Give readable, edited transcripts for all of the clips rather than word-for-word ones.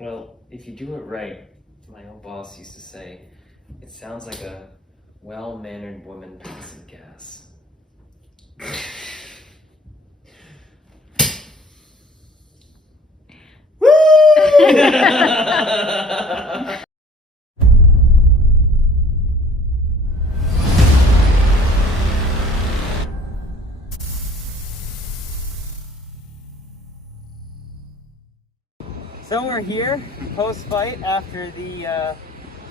Well, if you do it right, my old boss used to say, it sounds like a well-mannered woman passing gas. So we're here, post-fight, after the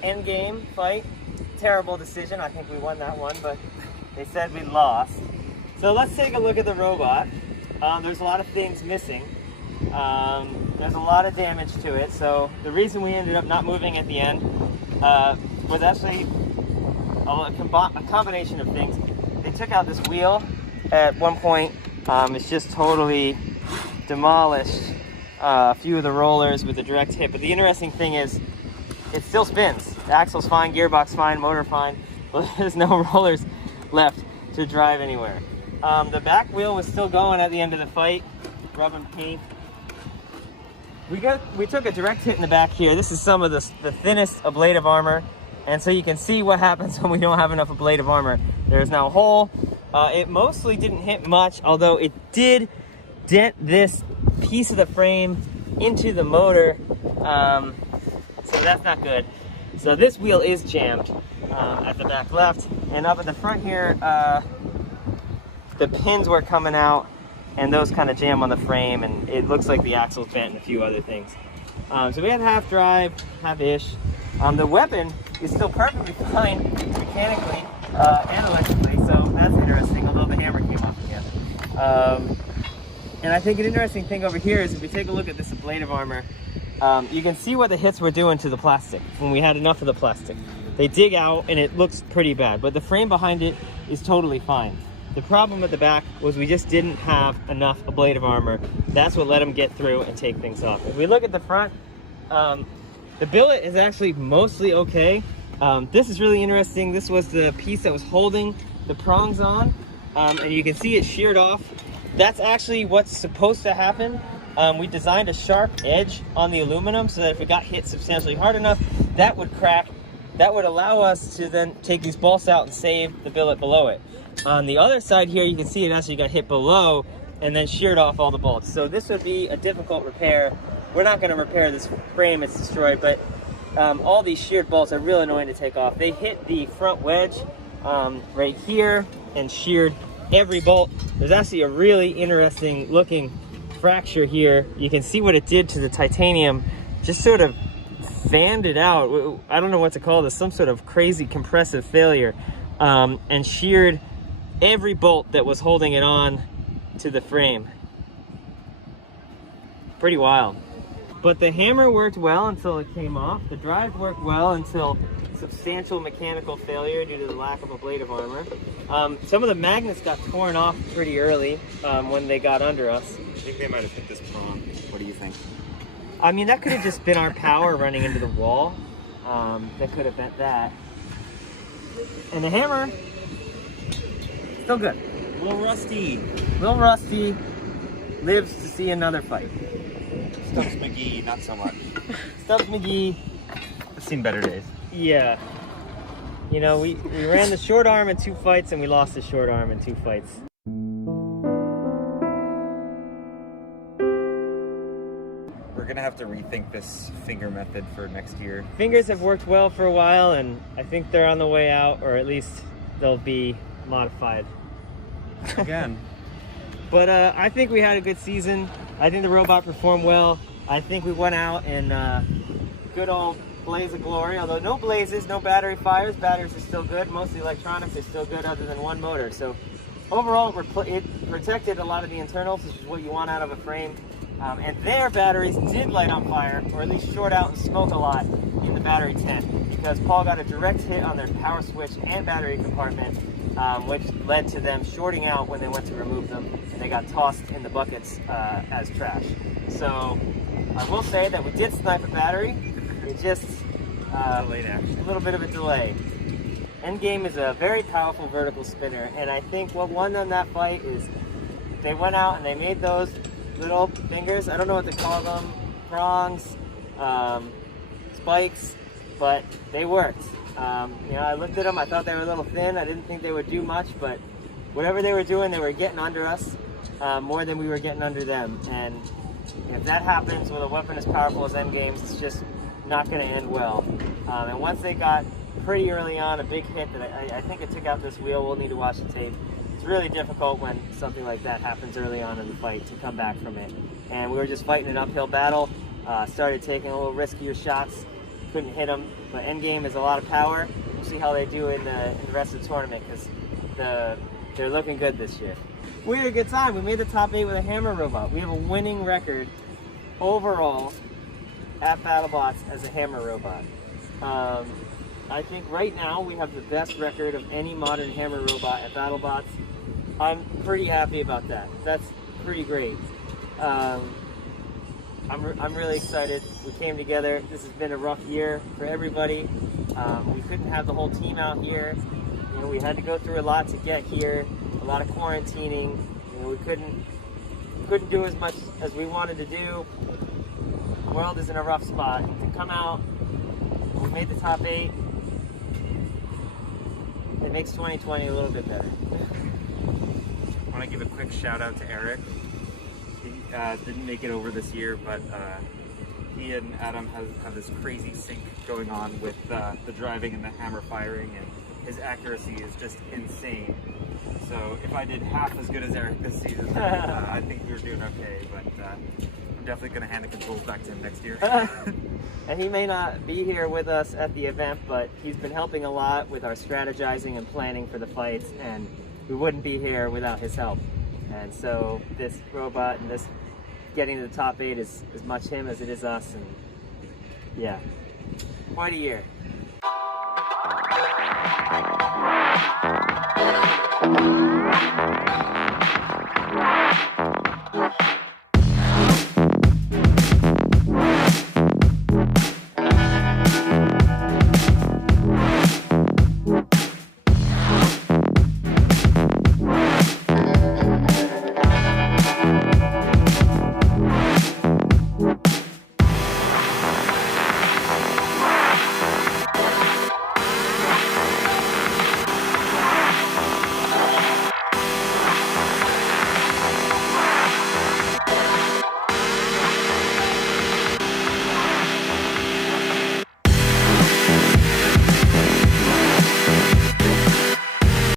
end game fight. Terrible decision. I think we won that one, but they said we lost. So let's take a look at the robot. There's a lot of things missing. There's a lot of damage to it. So the reason we ended up not moving at the end was actually a combination of things. They took out this wheel at one point. It's just totally demolished a few of the rollers with a direct hit, but the interesting thing is it still spins. The axle's fine, gearbox fine, motor fine, but there's no rollers left to drive anywhere. The back wheel was still going at the end of the fight, rubbing paint. We took a direct hit in the back here. This is some of the thinnest ablative armor, and so you can see what happens when we don't have enough ablative armor. There's now a hole. It mostly didn't hit much, although it did dent this piece of the frame into the motor, so that's not good. So this wheel is jammed at the back left, and up at the front here, the pins were coming out, and those kind of jam on the frame, and it looks like the axle's bent and a few other things. So we had half drive, half-ish. The weapon is still perfectly fine mechanically and electrically, so that's interesting, although the hammer came off again. And I think an interesting thing over here is if we take a look at this ablative armor, you can see what the hits were doing to the plastic when we had enough of the plastic. They dig out and it looks pretty bad, but the frame behind it is totally fine. The problem at the back was we just didn't have enough ablative armor. That's what let them get through and take things off. If we look at the front, the billet is actually mostly okay. This is really interesting. This was the piece that was holding the prongs on, and you can see it sheared off. That's actually what's supposed to happen. We designed a sharp edge on the aluminum so that if it got hit substantially hard enough, that would crack. That would allow us to then take these bolts out and save the billet below it. On the other side here, you can see it actually got hit below and then sheared off all the bolts. So this would be a difficult repair. We're not going to repair this frame, it's destroyed, but all these sheared bolts are really annoying to take off. They hit the front wedge right here and sheared every bolt. There's actually a really interesting looking fracture here. You can see what it did to the titanium, just sort of fanned it out. I don't know what to call this, some sort of crazy compressive failure, and sheared every bolt that was holding it on to the frame. Pretty wild. But the hammer worked well until it came off. The drive worked well until substantial mechanical failure due to the lack of ablative armor. Some of the magnets got torn off pretty early when they got under us. I think they might have hit this prong. What do you think? I mean, that could have just been our power running into the wall. That could have bent that. And the hammer, still good. A little rusty. Little rusty, lives to see another fight. Stubbs McGee, not so much. Stubbs McGee, I've seen better days. yeah. You know, we ran the short arm in 2 fights and we lost the short arm in 2 fights. We're gonna have to rethink this finger method for next year. Fingers have worked well for a while, and I think they're on the way out, or at least they'll be modified. Again. But I think we had a good season. I think the robot performed well. I think we went out in good old blaze of glory, although no blazes, no battery fires. Batteries are still good. Most of the electronics are still good other than one motor. So overall, it protected a lot of the internals, which is what you want out of a frame. And their batteries did light on fire, or at least short out and smoke a lot in the battery tent, because Paul got a direct hit on their power switch and battery compartment, which led to them shorting out when they went to remove them, and they got tossed in the buckets as trash. So I will say that we did snipe a battery. It just Delayed action. a little bit of a delay. Endgame is a very powerful vertical spinner, and I think what won them that fight is they went out and they made those little fingers, I don't know what to call them, prongs, spikes, but they worked. You know, I looked at them, I thought they were a little thin, I didn't think they would do much, but whatever they were doing, they were getting under us more than we were getting under them. And if that happens with a weapon as powerful as Endgame, it's just not going to end well. And once they got pretty early on a big hit that I think it took out this wheel, we'll need to watch the tape. It's really difficult when something like that happens early on in the fight to come back from it. And we were just fighting an uphill battle, started taking a little riskier shots, couldn't hit them. But Endgame is a lot of power. We'll see how they do in the rest of the tournament, because they're looking good this year. We had a good time. We made the top 8 with a hammer robot. We have a winning record overall at BattleBots as a hammer robot. I think right now we have the best record of any modern hammer robot at BattleBots. I'm pretty happy about that. That's pretty great. I'm really excited. We came together. This has been a rough year for everybody. We couldn't have the whole team out here. You know, we had to go through a lot to get here. A lot of quarantining. You know, we couldn't do as much as we wanted to do. The world is in a rough spot. To come out, we made the top 8. It makes 2020 a little bit better. I want to give a quick shout out to Eric. He didn't make it over this year, but he and Adam have this crazy sync going on with the driving and the hammer firing, and his accuracy is just insane. So if I did half as good as Eric this season, I think we were doing okay, but I'm definitely going to hand the controls back to him next year. And he may not be here with us at the event, but he's been helping a lot with our strategizing and planning for the fights, and we wouldn't be here without his help. And so this robot and this getting to the top 8 is as much him as it is us, and yeah, quite a year.